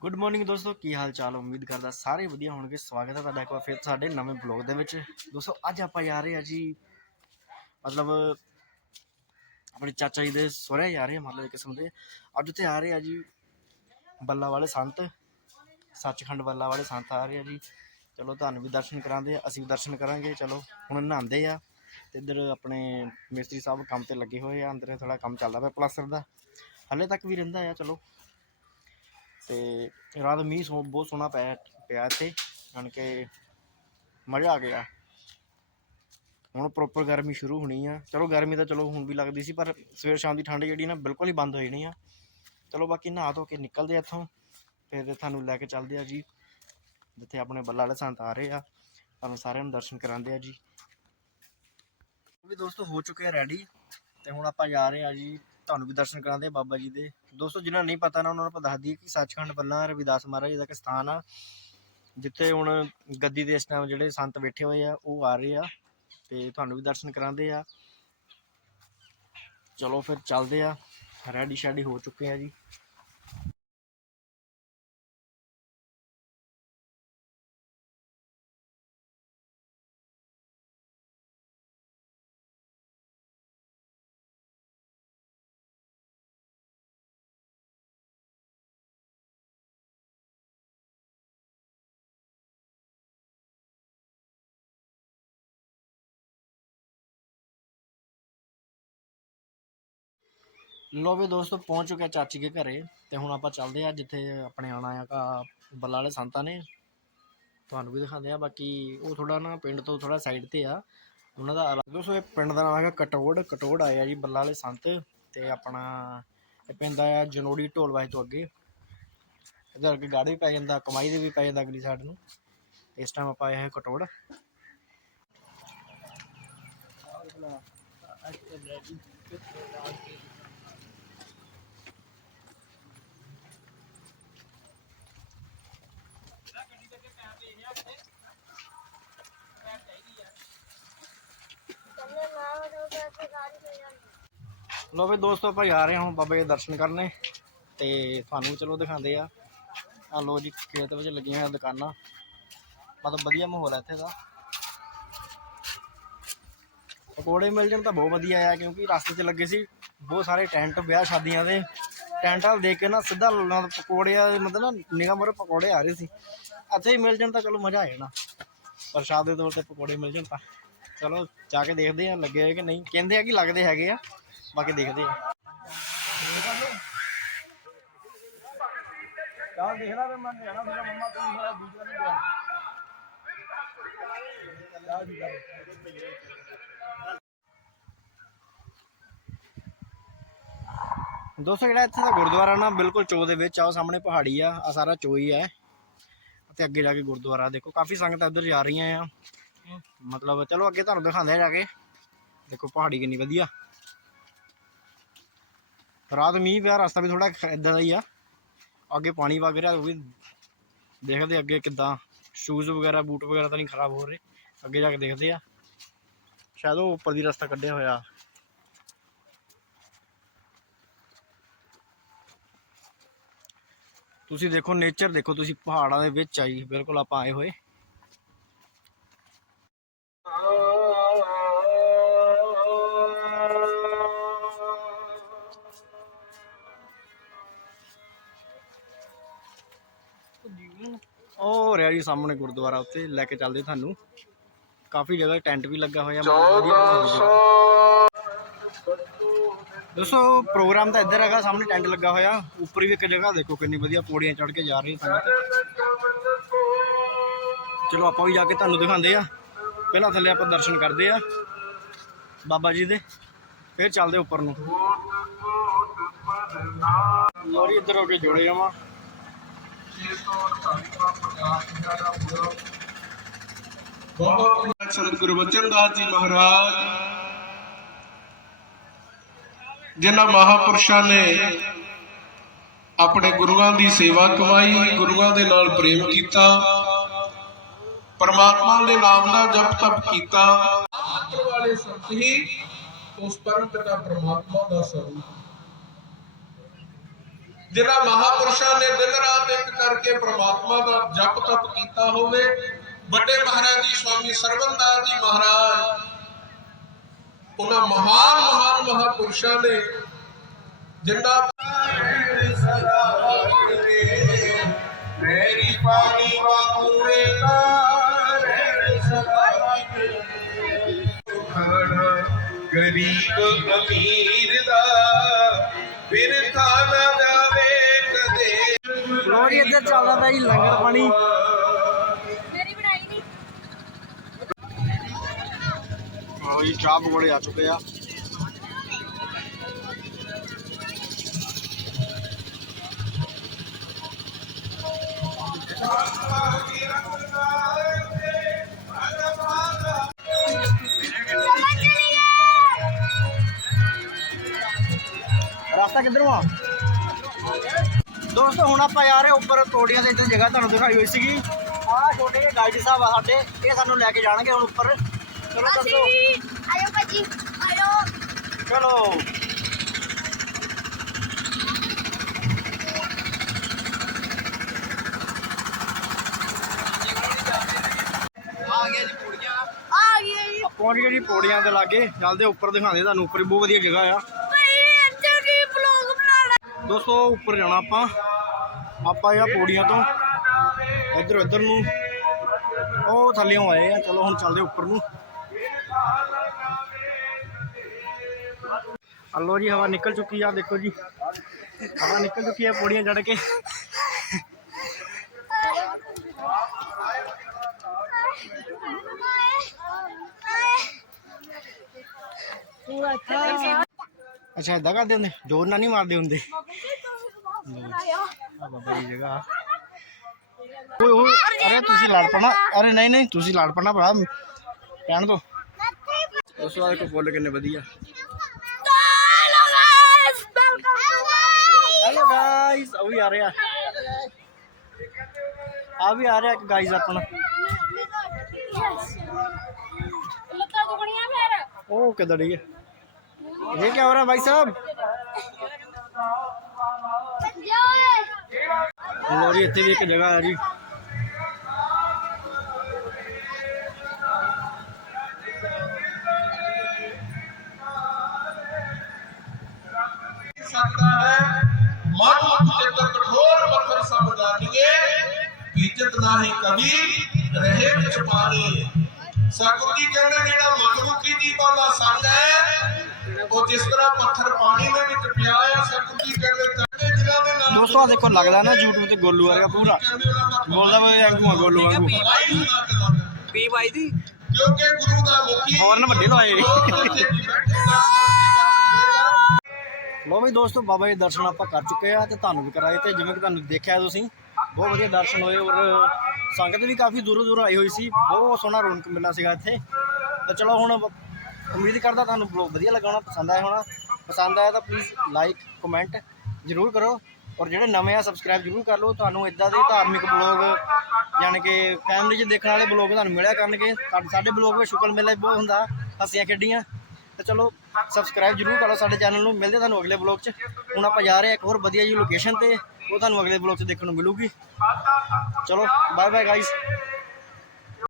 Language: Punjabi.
ਗੁੱਡ ਮਾਰਨਿੰਗ ਦੋਸਤੋ, ਕੀ ਹਾਲ ਚਾਲ? ਉਮੀਦ ਕਰਦਾ ਸਾਰੇ ਵਧੀਆ ਹੋਣਗੇ। ਸਵਾਗਤ ਹੈ ਤੁਹਾਡਾ ਇੱਕ ਵਾਰ ਫਿਰ ਸਾਡੇ ਨਵੇਂ ਬਲੌਗ ਦੇ ਵਿੱਚ। ਦੋਸਤੋ, ਅੱਜ ਆਪਾਂ ਜਾ ਰਹੇ ਆ ਜੀ, ਮਤਲਬ ਆਪਣੇ ਚਾਚਾ ਜੀ ਦੇ ਸਹੁਰੇ ਜਾ ਰਹੇ ਆ ਮਤਲਬ ਇੱਕ ਕਿਸਮ ਦੇ। ਅੱਜ ਉੱਥੇ ਆ ਰਹੇ ਆ ਜੀ ਬੱਲਾ ਵਾਲੇ ਸੰਤ। ਸੱਚਖੰਡ ਬੱਲਾ ਵਾਲੇ ਸੰਤ ਆ ਰਹੇ ਆ ਜੀ। ਚਲੋ, ਤੁਹਾਨੂੰ ਵੀ ਦਰਸ਼ਨ ਕਰਾਉਂਦੇ ਆ ਅਸੀਂ ਵੀ ਦਰਸ਼ਨ ਕਰਾਂਗੇ। ਚਲੋ, ਹੁਣ ਨਹਾਉਂਦੇ ਆ ਤੇ ਇੱਧਰ ਆਪਣੇ ਮਿਸਤਰੀ ਸਾਹਿਬ ਕੰਮ ਤੇ ਲੱਗੇ ਹੋਏ ਆ। ਅੰਦਰ ਥੋੜਾ ਕੰਮ ਚੱਲਦਾ ਪਿਆ ਪਲਾਸਟਰ ਦਾ। ਹਲੇ ਤੱਕ ਵੀ ਰਹਿੰਦਾ ਆ, ਚਲੋ। ਤੇ ਰਾਤ ਮੀਂਹ ਸੋ, ਬਹੁਤ ਸੋਹਣਾ ਪਿਆ ਪਿਆ ਇੱਥੇ ਯਾਨ ਕਿ ਮਜ਼ਾ ਆ ਗਿਆ। ਹੁਣ ਪ੍ਰੋਪਰ ਗਰਮੀ ਸ਼ੁਰੂ ਹੋਣੀ ਆ। ਚਲੋ ਗਰਮੀ ਤਾਂ ਚਲੋ ਹੁਣ ਵੀ ਲੱਗਦੀ ਸੀ, ਪਰ ਸਵੇਰ ਸ਼ਾਮ ਦੀ ਠੰਡ ਜਿਹੜੀ ਨਾ ਬਿਲਕੁਲ ਹੀ ਬੰਦ ਹੋ ਜਾਣੀ ਆ। ਚਲੋ ਬਾਕੀ ਨਹਾ ਧੋ ਕੇ ਨਿਕਲਦੇ ਆ ਇੱਥੋਂ, ਫਿਰ ਤੁਹਾਨੂੰ ਲੈ ਕੇ ਚੱਲਦੇ ਆ ਜੀ। ਜਿੱਥੇ ਆਪਣੇ ਬੱਲਾ ਵਾਲੇ ਸੰਤ ਆ ਰਹੇ ਆ, ਤੁਹਾਨੂੰ ਸਾਰਿਆਂ ਨੂੰ ਦਰਸ਼ਨ ਕਰਾਉਂਦੇ ਆ ਜੀ। ਵੀ ਦੋਸਤੋ, ਹੋ ਚੁੱਕੇ ਆ ਰੈਡੀ ਤੇ ਹੁਣ ਆਪਾਂ ਜਾ ਰਹੇ ਆ ਜੀ ਤੁਹਾਨੂੰ ਵੀ ਦਰਸ਼ਨ ਕਰਾਉਂਦੇ ਆ ਬਾਬਾ ਜੀ ਦੇ। ਦੋਸਤੋ, ਜਿਨ੍ਹਾਂ ਨੂੰ ਨਹੀਂ ਪਤਾ ਨਾ, ਉਹਨਾਂ ਨੂੰ ਆਪਾਂ ਦੱਸ ਦਈਏ ਕਿ ਸੱਚਖੰਡ ਬੱਲਾ ਰਵਿਦਾਸ ਮਹਾਰਾਜ ਦਾ ਇੱਕ ਸਥਾਨ ਆ, ਜਿੱਥੇ ਹੁਣ ਗੱਦੀ ਦੇ ਇਸ ਟਾਈਮ ਜਿਹੜੇ ਸੰਤ ਬੈਠੇ ਹੋਏ ਆ, ਉਹ ਆ ਰਹੇ ਆ ਤੇ ਤੁਹਾਨੂੰ ਵੀ ਦਰਸ਼ਨ ਕਰਾਉਂਦੇ ਆ। ਚਲੋ ਫਿਰ ਚੱਲਦੇ ਆ। ਰੈਡੀ ਸ਼ੈਡੀ ਹੋ ਚੁੱਕੇ ਆ ਜੀ। ਲੋ ਵੀ ਦੋਸਤੋ, ਪਹੁੰਚ ਚੁੱਕੇ ਆ ਚਾਚੀ ਦੇ ਘਰੇ ਤੇ ਹੁਣ ਆਪਾਂ ਚੱਲਦੇ ਆ ਜਿੱਥੇ ਆਪਣੇ ਆਣਾ ਆ ਬੱਲਾ ਵਾਲੇ ਸੰਤਾਂ ਨੇ। ਤੁਹਾਨੂੰ ਵੀ ਦਿਖਾਉਂਦੇ ਆ ਬਾਕੀ ਉਹ ਥੋੜਾ ਨਾ ਪਿੰਡ ਤੋਂ ਥੋੜਾ ਸਾਈਡ ਤੇ ਆ। ਉਹਨਾਂ ਦਾ ਦੋਸਤੋ, ਇਹ ਪਿੰਡ ਦਾ ਨਾਮ ਹੈਗਾ ਕਟੋੜ ਕਟੋੜ ਆਇਆ ਜੀ ਬੱਲਾ ਵਾਲੇ ਸੰਤ ਤੇ ਆਪਣਾ ਇਹ ਪੈਂਦਾ ਆ ਜਨੋੜੀ ਢੋਲਵਾਏ ਤੋਂ ਅੱਗੇ। ਇਧਰ ਅੱਗੇ ਗਾੜੀ ਵੀ ਪੈ ਜਾਂਦਾ, ਕਮਾਈ ਦੇ ਵੀ ਪੈ ਜਾਂਦਾ ਅਗਲੀ ਸਾਈਡ ਨੂੰ। ਇਸ ਟਾਈਮ ਆਪਾਂ ਆਏ ਹਾਂ ਕਟੋੜ। ਲੋ ਵੀ ਦੋਸਤੋ ਆਪਾਂ ਜਾ ਰਹੇ ਹਾਂ ਹੁਣ ਬਾਬੇ ਦੇ ਦਰਸ਼ਨ ਕਰਨੇ ਤੇ ਤੁਹਾਨੂੰ ਚਲੋ ਦਿਖਾਉਂਦੇ ਆ। ਆ ਲੋ ਜੀ, ਖੇਤ ਵਿੱਚ ਲੱਗੀਆਂ ਹੋਈਆਂ ਦੁਕਾਨਾਂ। ਮਤਲਬ ਵਧੀਆ ਮਾਹੌਲ ਹੈ ਇੱਥੇ ਦਾ। ਪਕੌੜੇ ਮਿਲ ਜਾਣ ਤਾਂ ਬਹੁਤ ਵਧੀਆ ਆ, ਕਿਉਂਕਿ ਰਸਤੇ 'ਚ ਲੱਗੇ ਸੀ ਬਹੁਤ ਸਾਰੇ ਟੈਂਟ, ਵਿਆਹ ਸ਼ਾਦੀਆਂ ਦੇ। ਟੈਂਟ ਵਾਲ ਦੇਖ ਕੇ ਨਾ ਸਿੱਧਾ ਲ- ਪਕੌੜਿਆਂ ਦੇ ਮਤਲਬ ਨਾ ਨਿਗਾਹ ਮੋਰੇ ਪਕੌੜੇ ਆ ਰਹੇ ਸੀ। ਇੱਥੇ ਹੀ ਮਿਲ ਜਾਣ ਤਾਂ ਚਲੋ ਮਜ਼ਾ ਆ ਜਾਣਾ। ਪ੍ਰਸ਼ਾਦ ਦੇ ਤੌਰ ਤੇ ਪਕੌੜੇ ਮਿਲ ਜਾਣ ਤਾਂ। ਚਲੋ, ਜਾ ਕੇ ਦੇਖਦੇ ਆ ਲੱਗੇ ਹੋਏ ਕਿ ਨਹੀਂ। ਕਹਿੰਦੇ ਆ ਕਿ ਲੱਗਦੇ ਹੈਗੇ ਆ, ਬਾਕੀ ਦੇਖਦੇ ਆ ਚਾਹ ਦੇਖਣਾ ਤੇ ਮੈਂ ਜਾਣਾ ਫਿਰ ਮੰਮਾ ਤੁਸੀਂ ਮੇਰਾ ਦੂਜਾ ਨਹੀਂ ਗਿਆ ਦੋਸਤੋ, ਜਿਹੜਾ ਇੱਥੇ ਦਾ ਗੁਰਦੁਆਰਾ ਨਾ, ਬਿਲਕੁਲ ਚੋ ਦੇ ਵਿੱਚ ਆ, ਉਹ ਸਾਹਮਣੇ ਪਹਾੜੀ ਆ ਆ ਸਾਰਾ ਚੋ ਹੀ ਹੈ ਤੇ ਅੱਗੇ ਜਾ ਕੇ ਗੁਰਦੁਆਰਾ। ਦੇਖੋ, ਕਾਫੀ ਸੰਗਤ ਇੱਧਰ ਜਾ ਰਹੀਆਂ ਆ। ਮਤਲਬ ਚਲੋ, ਅੱਗੇ ਤੁਹਾਨੂੰ ਦਿਖਾਉਂਦੇ ਆ ਜਾ ਕੇ। ਦੇਖੋ, ਪਹਾੜੀ ਕਿੰਨੀ ਵਧੀਆ। ਰਾਤ ਮੀਂਹ ਪਿਆ, ਰਸਤਾ ਵੀ ਥੋੜਾ ਇਦਾਂ ਦਾ ਹੀ ਆ। ਅੱਗੇ ਪਾਣੀ ਵਗ ਰਿਹਾ, ਉਹ ਵੀ ਦੇਖਦੇ ਅੱਗੇ ਕਿਦਾਂ। ਸ਼ੂਜ਼ ਵਗੈਰਾ, ਬੂਟ ਵਗੈਰਾ ਤਾਂ ਨਹੀਂ ਖਰਾਬ ਹੋ ਰਹੇ। ਅੱਗੇ ਜਾ ਕੇ ਦੇਖਦੇ ਆ। ਸ਼ਾਇਦ ਉਹ ਉੱਪਰ ਦੀ ਰਸਤਾ ਕੱਢਿਆ ਹੋਇਆ। ਤੁਸੀਂ ਦੇਖੋ ਨੇਚਰ ਦੇਖੋ, ਤੁਸੀਂ ਪਹਾੜਾਂ ਦੇ ਵਿੱਚ ਆਈ ਬਿਲਕੁਲ ਆਪਾਂ ਆਏ ਹੋਏ ਉਹ ਰਿਹਾ ਜੀ ਸਾਹਮਣੇ ਗੁਰਦੁਆਰਾ ਉੱਤੇ, ਲੈ ਕੇ ਚੱਲਦੇ ਤੁਹਾਨੂੰ ਕਾਫੀ ਜਗ੍ਹਾ ਟੈਂਟ ਵੀ ਲੱਗਾ ਹੋਇਆ ਮਤਲਬ ਵਧੀਆ ਬਣਾਈ ਜਗ੍ਹਾ। ਦੋਸਤੋ ਪ੍ਰੋਗਰਾਮ ਤਾਂ ਇੱਧਰ ਹੈਗਾ, ਸਾਹਮਣੇ ਟੈਂਟ ਲੱਗਾ ਹੋਇਆ। ਉੱਪਰ ਵੀ ਇੱਕ ਜਗ੍ਹਾ, ਦੇਖੋ ਕਿੰਨੀ ਵਧੀਆ ਪੌੜੀਆਂ ਚੜ੍ਹ ਕੇ ਜਾ ਰਹੀ ਸੰਗਤ ਚਲੋ, ਆਪਾਂ ਵੀ ਜਾ ਕੇ ਤੁਹਾਨੂੰ ਦਿਖਾਉਂਦੇ ਆ। ਪਹਿਲਾਂ ਥੱਲੇ ਆਪਾਂ ਦਰਸ਼ਨ ਕਰਦੇ ਆ, ਬਾਬਾ ਜੀ ਦੇ। ਫਿਰ ਚੱਲਦੇ ਉੱਪਰ ਨੂੰ। ਲੋਰੀ ਇੱਧਰ ਹੋ ਕੇ ਜੁੜੇ ਜਾਵਾਂ ਬਹੁਤ ਬਚਨ ਦਾਸ ਜੀ ਮਹਾਰਾਜ। ਜਿਨ੍ਹਾਂ ਮਹਾਪੁਰਸ਼ਾਂ ਨੇ ਆਪਣੇ ਗੁਰੂਆਂ ਦੀ ਸੇਵਾ ਕਮਾਈ, ਗੁਰੂਆਂ ਦੇ ਨਾਲ ਪ੍ਰੇਮ ਕੀਤਾ, ਪਰਮਾਤਮਾ ਦੇ ਨਾਮ ਦਾ ਜਪ ਤਪ ਕੀਤਾ। ਆਤਮ ਵਾਲੇ ਸੰਤ ਹੀ ਉਸ ਪਰਮ ਪਿਤਾ ਪਰਮਾਤਮਾ ਦਾ ਸਰੂਪ ਜਿਨ੍ਹਾਂ ਮਹਾਪੁਰਸ਼ਾਂ ਨੇ ਦਿਨ ਰਾਤ ਇੱਕ ਕਰਕੇ ਪ੍ਰਮਾਤਮਾ ਦਾ ਜਪ ਤਪ ਕੀਤਾ ਹੋਵੇ, ਵੱਡੇ ਮਹਾਰਾਜ ਜੀ ਸਵਾਮੀ ਸਰਵਨਦਾਸ ਜੀ ਮਹਾਰਾਜ ਉਹਨਾਂ ਮਹਾਨ ਮਹਾਨ ਮਹਾਪੁਰਸ਼ਾਂ ਨੇ ਜਿੰਦਾ ਮੇਰੀ ਪਾਣੀ ਵਾਂਗੂਰੇ ਗਰੀਬ ਅਮੀਰ ਦਾ ਫਿਰ ਖਾਣਾ ਜਾਵੇ ਕਦੇ। ਲੋ ਜੀ ਇੱਧਰ ਚੱਲਦਾ ਜੀ ਲੰਗਰ ਪਾਣੀ ਮੇਰੀ ਬਣਾਈ ਨਹੀਂ ਹਾਂ ਜੀ, ਚਾਹ ਪਕੌੜੇ ਆ ਚੁੱਕੇ ਆ। ਰਸਤਾ ਕਿੱਧਰੋਂ ਆ? ਦੋਸਤੋ, ਹੁਣ ਆਪਾਂ ਯਾਰ ਉੱਪਰ ਤੋੜੀਆਂ ਦੇ ਇੱਧਰ ਜਗ੍ਹਾ ਤੁਹਾਨੂੰ ਦਿਖਾਈ ਹੋਈ ਸੀਗੀ। ਆਹ ਛੋਟੇ ਜਿਹੇ ਗਾਈਡ ਸਾਹਿਬ ਆ ਸਾਡੇ, ਇਹ ਸਾਨੂੰ ਲੈ ਕੇ ਜਾਣਗੇ ਹੁਣ ਉੱਪਰ। ਚਲੋ ਦੱਸੋ ਆਇਓ ਭਾਜੀ ਆਇਓ। ਚਲੋ। ਆ ਗਈ ਜੀ ਪਹੁੰਚ ਗਏ ਜੀ ਪੌੜੀਆਂ ਦੇ ਲਾਗੇ। ਚੱਲਦੇ ਉੱਪਰ ਦਿਖਾਉਂਦੇ ਤੁਹਾਨੂੰ ਉੱਪਰ ਬਹੁਤ ਵਧੀਆ ਜਗ੍ਹਾ ਆ। ਭਾਈ ਇੱਥੇ ਕੀ ਵਲੌਗ ਬਣਾਉਣਾ ਦੋਸਤੋ ਉੱਪਰ ਜਾਣਾ ਆਪਾਂ। ਆਪਾਂ ਪੌੜੀਆਂ ਤੋਂ। ਇੱਧਰ ਉੱਧਰ ਨੂੰ। ਉਹ ਥੱਲੇੋਂ ਆਏ ਆ। ਚਲੋ ਹੁਣ ਚੱਲਦੇ ਉੱਪਰ ਨੂੰ। ਹਲੋ ਜੀ, ਹਵਾ ਨਿਕਲ ਚੁੱਕੀ ਆ, ਦੇਖੋ ਜੀ। ਹਵਾ ਨਿਕਲ ਚੁੱਕੀ ਆ, ਪੌੜੀਆਂ ਚੜ ਕੇ। ਅੱਛਾ, ਏਦਾਂ ਕਰਦੇ ਹੁੰਦੇ? ਜ਼ੋਰ ਨਾਲ ਨਹੀਂ ਮਾਰਦੇ ਹੁੰਦੇ। ਆ ਬਾਬਾ ਦੀ ਜਗ੍ਹਾ। ਓਏ ਓਏ, ਅਰੇ, ਤੁਸੀਂ ਲੜ ਪਣਾ। ਅਰੇ, ਨਹੀਂ ਨਹੀਂ, ਤੁਸੀਂ ਲੜ ਪਣਾ ਭਰਾ। ਕਹਿਣ ਦੋ। ਉਸ ਵਾਲੇ ਕੋ ਫੁੱਲ ਕਿੰਨੇ ਵਧੀਆ। ਵੀ ਆ ਰਿਹਾ। ਆ ਵੀ ਆ ਰਿਹਾ ਇੱਕ ਗਾਇਸ ਆਪਣਾ। ਲੱਤਾਂ ਦੁਖਣੀਆਂ ਫੇਰ ਉਹ ਕਿੱਦਾਂ ਡਿੱਗੇ ਇਹ ਕੀ ਹੋ ਰਿਹਾ ਭਾਈ ਸਾਹਿਬ? ਜਾਓ ਇੱਥੇ ਵੀ ਇੱਕ ਜਗ੍ਹਾ ਆ ਜੀ। ਸਕਦਾ ਹੈ। ਜਾਣੀਏ ਇੱਜ਼ਤ ਨਾਹੀ ਕਵੀ ਰਹੇ ਵਿੱਚ ਪਾਣੀ ਸਤਿਗੁਰੂ ਜੀ ਕਹਿੰਦੇ ਜਿਹੜਾ ਮਨਮੁਖੀ ਜੀਵਾਂ ਦਾ ਸੰਗ ਹੈ ਉਹ ਜਿਸ ਤਰ੍ਹਾਂ ਪੱਥਰ ਪਾਣੀ ਦੇ ਵਿੱਚ ਪਿਆ ਆ ਸਤਿਗੁਰੂ ਜੀ ਕਹਿੰਦੇ ਚੰਗੇ ਜਿਨ੍ਹਾਂ ਦੇ ਨਾਲ। ਦੋਸਤੋ ਆ ਦੇਖੋ ਲੱਗਦਾ ਨਾ YouTube ਤੇ ਗੋਲੂ ਵਰਗਾ ਪੂਰਾ। ਬੋਲਦਾ ਵਾ ਐਂਗੂ ਆ ਗੋਲੂ ਵਾਂਗੂ। ਪੀ ਬਾਈ ਦੀ। ਕਿਉਂਕਿ ਗੁਰੂ ਦਾ ਮੁਖੀ ਹੌਰਨ ਵੱਡੇ ਲਾਏ। ਉਹ ਬੱਚੇ ਦੀ ਬੈਠੇਗਾ ਲੋ ਵੀ ਦੋਸਤੋ, ਬਾਬਾ ਜੀ ਦਰਸ਼ਨ ਆਪਾਂ ਕਰ ਚੁੱਕੇ ਆ ਤੇ ਤੁਹਾਨੂੰ ਵੀ ਕਰਾਏ ਤੇ ਜਿਵੇਂ ਕਿ ਤੁਹਾਨੂੰ ਦੇਖਿਆ ਤੁਸੀਂ, ਬਹੁਤ ਵਧੀਆ ਦਰਸ਼ਨ ਹੋਏ ਔਰ ਸੰਗਤ ਵੀ ਕਾਫੀ ਦੂਰੋਂ ਦੂਰੋਂ ਆਈ ਹੋਈ ਸੀ, ਬਹੁਤ ਸੋਹਣਾ ਰੌਣਕ ਮੇਲਾ ਸੀਗਾ ਇੱਥੇ। ਤਾਂ ਚਲੋ ਹੁਣ ਉਮੀਦ ਕਰਦਾ ਤੁਹਾਨੂੰ ਬਲੌਗ ਵਧੀਆ ਲੱਗਾ ਹੋਣਾ, ਪਸੰਦ ਆਇਆ ਹੋਣਾ। ਪਸੰਦ ਆਇਆ ਤਾਂ ਪਲੀਜ਼ ਲਾਈਕ ਕਮੈਂਟ ਜ਼ਰੂਰ ਕਰੋ ਔਰ ਜਿਹੜੇ ਨਵੇਂ ਆ ਸਬਸਕ੍ਰਾਈਬ ਜ਼ਰੂਰ ਕਰ ਲਓ। ਤੁਹਾਨੂੰ ਇਦਾਂ ਦੇ ਧਾਰਮਿਕ ਬਲੌਗ, ਯਾਨੀ ਕਿ ਫੈਮਿਲੀ 'ਚ ਦੇਖਣ ਵਾਲੇ ਬਲੌਗ ਤੁਹਾਨੂੰ ਮਿਲਿਆ ਕਰਨਗੇ। ਸਾਡੇ ਸਾਡੇ ਬਲੌਗ ਵਿੱਚ ਸ਼ੁਕਰ ਮੇਲਾ ਵੀ ਬਹੁਤ ਹੁੰਦਾ, ਹੱਸੀਆਂ ਖੇਡੀਆਂ। ਤੇ ਚਲੋ ਸਬਸਕ੍ਰਾਈਬ ਜਰੂਰ ਕਰੋ ਸਾਡੇ ਚੈਨਲ ਨੂੰ। ਮਿਲਦੇ ਤੁਹਾਨੂੰ ਅਗਲੇ ਬਲੌਗ 'ਚ। ਹੁਣ ਆਪਾਂ ਜਾ ਰਹੇ ਹਾਂ ਇੱਕ ਹੋਰ ਵਧੀਆ ਜੀ ਲੋਕੇਸ਼ਨ ਤੇ। ਉਹ ਤੁਹਾਨੂੰ ਅਗਲੇ ਬਲੌਗ 'ਚ ਦੇਖਣ ਨੂੰ ਮਿਲੂਗੀ। ਚਲੋ ਬਾਏ ਬਾਏ ਗਾਇਸ